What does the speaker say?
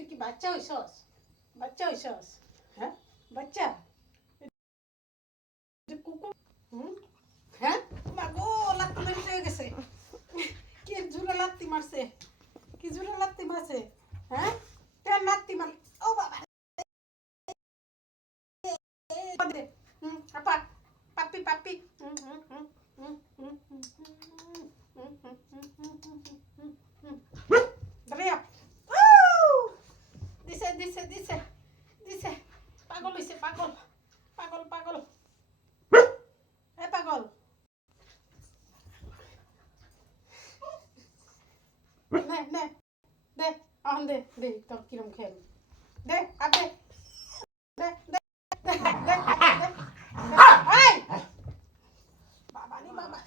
তুই কি বাচ্চা হইছস? বাচ্চা হইছস? হ্যাঁ বাচ্চা কুকুর। হ্যাঁ মাগো লাত্তি মারি হয়ে গেছে। কি জোরে লাত্তি মারছে, কি জোরে লাত্তি মারছে। হ্যাঁ কেন লাত্তি মার? ও বাবা দে। আপা পাপ্পি পাপ্পি। দাঁড়িয়া দিছে দিছে দিছে দিছে। পাগল হইছে পাগল পাগল পাগল। এ পাগল নে নে দে আন দে দে তোর কিরম খেল দে আর দে দে দে দে দে দে। এই বাবা রে বাবা